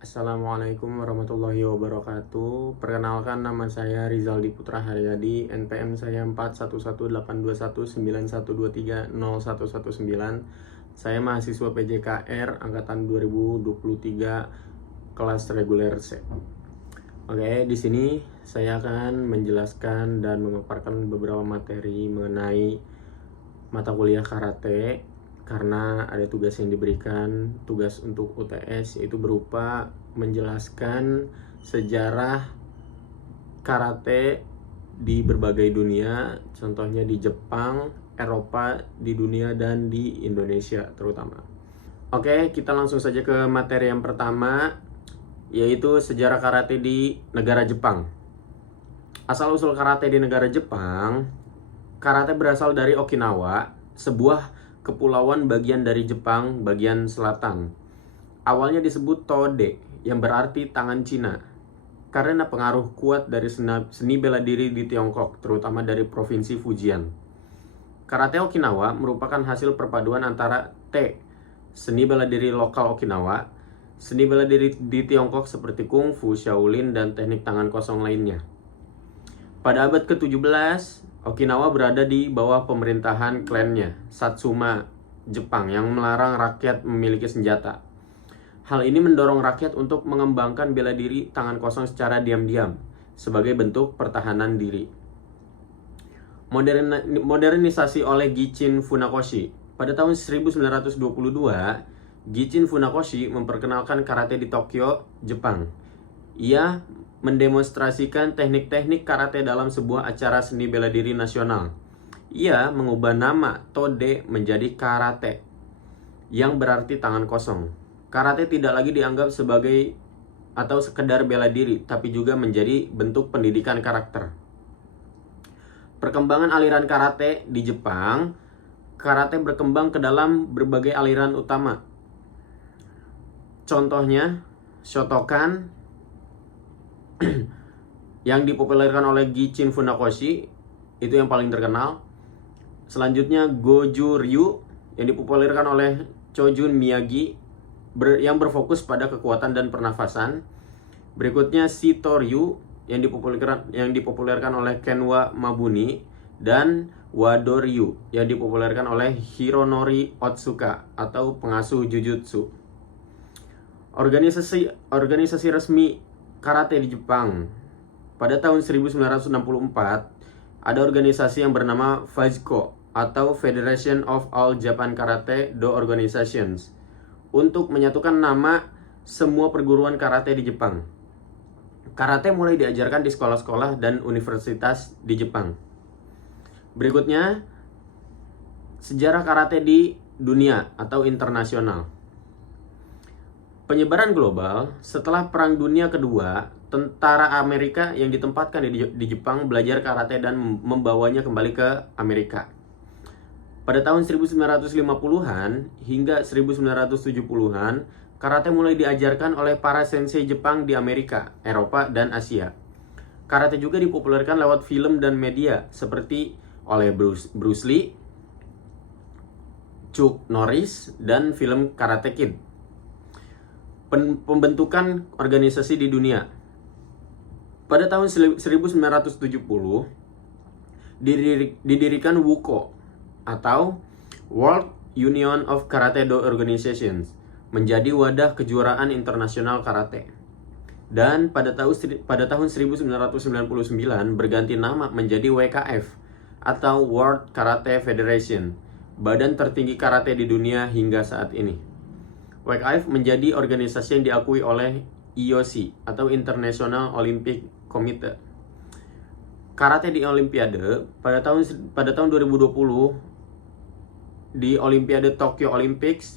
Assalamualaikum warahmatullahi wabarakatuh. Perkenalkan, nama saya Rizaldi Putra Haryadi. NPM saya 41182291230119. Saya mahasiswa PJKR angkatan 2023 kelas reguler C. Oke, di sini saya akan menjelaskan dan memaparkan beberapa materi mengenai mata kuliah karate, karena ada tugas yang diberikan, tugas untuk UTS, yaitu berupa menjelaskan sejarah karate di berbagai dunia, contohnya di Jepang, Eropa, di dunia, dan di Indonesia terutama. Oke, kita langsung saja ke materi yang pertama, yaitu sejarah karate di negara Jepang. Asal-usul karate di negara Jepang, karate berasal dari Okinawa, sebuah kepulauan bagian dari Jepang bagian selatan. Awalnya disebut Tode, yang berarti tangan Cina, karena pengaruh kuat dari seni bela diri di Tiongkok, terutama dari provinsi Fujian. Karate Okinawa merupakan hasil perpaduan antara seni bela diri lokal Okinawa, seni bela diri di Tiongkok seperti Kungfu, Shaolin, dan teknik tangan kosong lainnya. Pada abad ke-17, Okinawa berada di bawah pemerintahan klannya, Satsuma, Jepang, yang melarang rakyat memiliki senjata. Hal ini mendorong rakyat untuk mengembangkan bela diri tangan kosong secara diam-diam, sebagai bentuk pertahanan diri. Modernisasi oleh Gichin Funakoshi. Pada tahun 1922, Gichin Funakoshi memperkenalkan karate di Tokyo, Jepang. Ia mendemonstrasikan teknik-teknik karate dalam sebuah acara seni bela diri nasional. Ia mengubah nama Tode menjadi karate, yang berarti tangan kosong. Karate tidak lagi dianggap sebagai atau sekedar bela diri, tapi juga menjadi bentuk pendidikan karakter. Perkembangan aliran karate di Jepang, karate berkembang ke dalam berbagai aliran utama. Contohnya, Shotokan yang dipopulerkan oleh Gichin Funakoshi, itu yang paling terkenal. Selanjutnya Goju Ryu yang dipopulerkan oleh Chojun Miyagi, yang berfokus pada kekuatan dan pernafasan. Berikutnya Shito Ryu yang dipopulerkan oleh Kenwa Mabuni, dan Wado Ryu yang dipopulerkan oleh Hironori Otsuka atau pengasuh Jujutsu. Organisasi resmi karate di Jepang. Pada tahun 1964, ada organisasi yang bernama FAJCO atau Federation of All Japan Karate Do Organizations, untuk menyatukan nama semua perguruan karate di Jepang. Karate mulai diajarkan di sekolah-sekolah dan universitas di Jepang. Berikutnya, sejarah karate di dunia atau internasional. Penyebaran global. Setelah Perang Dunia Kedua, tentara Amerika yang ditempatkan di Jepang belajar karate dan membawanya kembali ke Amerika. Pada tahun 1950-an hingga 1970-an, karate mulai diajarkan oleh para sensei Jepang di Amerika, Eropa, dan Asia. Karate juga dipopulerkan lewat film dan media seperti oleh Bruce Lee, Chuck Norris, dan film Karate Kid. Pembentukan organisasi di dunia. Pada tahun 1970, didirikan WUKO atau World Union of Karate Do Organizations, menjadi wadah kejuaraan internasional karate. Dan pada tahun 1999 berganti nama menjadi WKF atau World Karate Federation, badan tertinggi karate di dunia hingga saat ini. WKF menjadi organisasi yang diakui oleh IOC atau International Olympic Committee. Karate di Olimpiade. Pada tahun 2020 di Olimpiade Tokyo Olympics,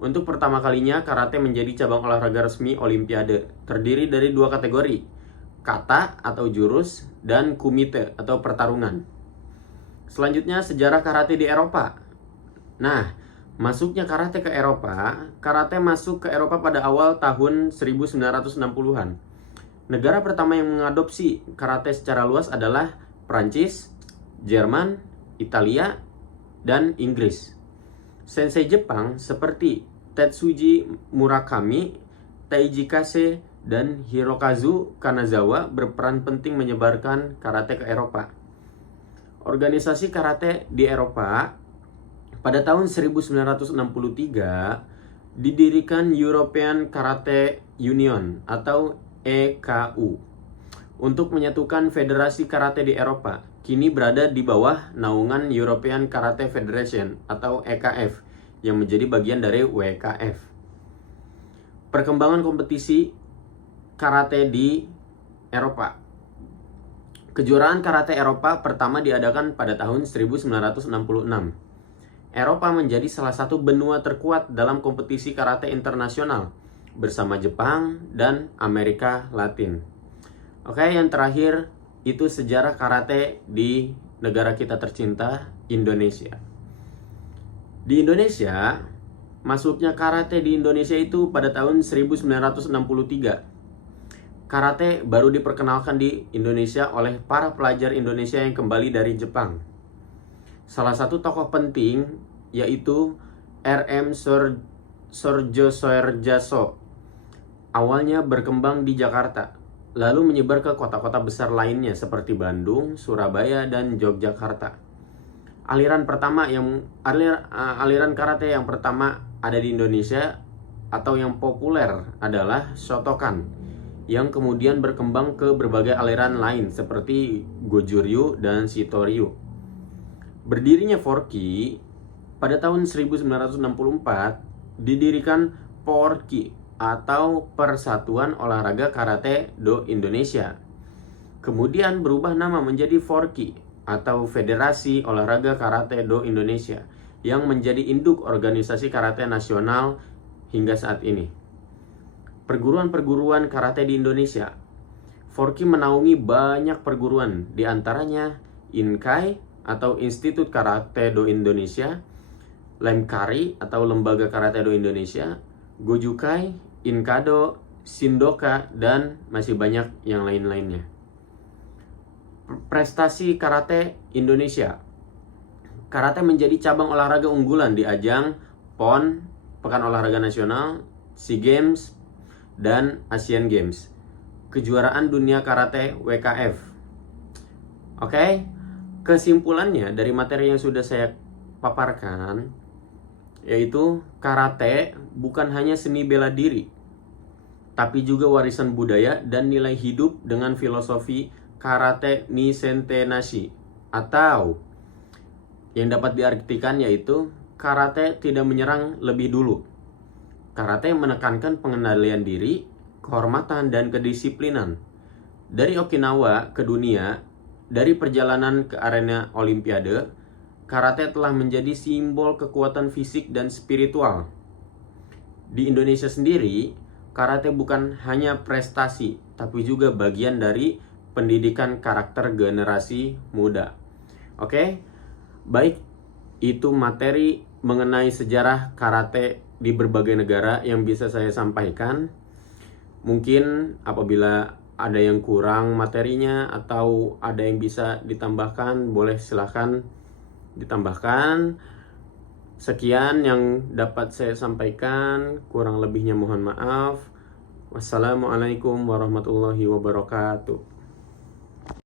untuk pertama kalinya karate menjadi cabang olahraga resmi Olimpiade. Terdiri dari dua kategori, kata atau jurus, dan kumite atau pertarungan. Selanjutnya, sejarah karate di Eropa. Nah, masuknya karate ke Eropa. Karate masuk ke Eropa pada awal tahun 1960-an. Negara pertama yang mengadopsi karate secara luas adalah Prancis, Jerman, Italia, dan Inggris. Sensei Jepang seperti Tetsuji Murakami Taiji Kase, dan Hirokazu Kanazawa berperan penting menyebarkan karate ke Eropa. Organisasi karate di Eropa pada tahun 1963 didirikan European Karate Union atau EKU untuk menyatukan federasi karate di Eropa. Kini berada di bawah naungan European Karate Federation atau EKF yang menjadi bagian dari WKF. Perkembangan kompetisi karate di Eropa. Kejuaraan karate Eropa pertama diadakan pada tahun 1966. Eropa menjadi salah satu benua terkuat dalam kompetisi karate internasional bersama Jepang dan Amerika Latin. Oke, yang terakhir itu sejarah karate di negara kita tercinta, Indonesia. Di Indonesia, masuknya karate di Indonesia itu pada tahun 1963. Karate baru diperkenalkan di Indonesia oleh para pelajar Indonesia yang kembali dari Jepang. Salah satu tokoh penting yaitu R.M. Sorjosoerjaso. Awalnya berkembang di Jakarta, lalu menyebar ke kota-kota besar lainnya seperti Bandung, Surabaya, dan Yogyakarta. Aliran karate yang pertama ada di Indonesia atau yang populer adalah Shotokan, yang kemudian berkembang ke berbagai aliran lain seperti Goju-ryu dan Shitoryu. Berdirinya Forky pada tahun 1964 didirikan Porki atau Persatuan Olahraga Karate Do Indonesia. Kemudian berubah nama menjadi Forky atau Federasi Olahraga Karate Do Indonesia yang menjadi induk organisasi karate nasional hingga saat ini. Perguruan-perguruan karate di Indonesia. Forky menaungi banyak perguruan, di antaranya Inkai atau Institut Karate Do Indonesia, Lemkari atau Lembaga Karate Do Indonesia, Gojukai, Inkado, Shindoka, dan masih banyak yang lain-lainnya. Prestasi karate Indonesia. Karate menjadi cabang olahraga unggulan di ajang PON, Pekan Olahraga Nasional, SEA Games, dan Asian Games. Kejuaraan Dunia Karate WKF. Oke, kesimpulannya dari materi yang sudah saya paparkan, yaitu karate bukan hanya seni bela diri, tapi juga warisan budaya dan nilai hidup dengan filosofi karate Nisenten-nashi, atau yang dapat diartikan yaitu karate tidak menyerang lebih dulu. Karate menekankan pengendalian diri, kehormatan, dan kedisiplinan. Dari Okinawa ke dunia, dari perjalanan ke arena Olimpiade, karate telah menjadi simbol kekuatan fisik dan spiritual. Di Indonesia sendiri, karate bukan hanya prestasi, tapi juga bagian dari pendidikan karakter generasi muda. Oke, baik, itu materi mengenai sejarah karate di berbagai negara yang bisa saya sampaikan. Mungkin apabila ada yang kurang materinya atau ada yang bisa ditambahkan, boleh silahkan ditambahkan. Sekian yang dapat saya sampaikan, kurang lebihnya mohon maaf. Wassalamualaikum warahmatullahi wabarakatuh.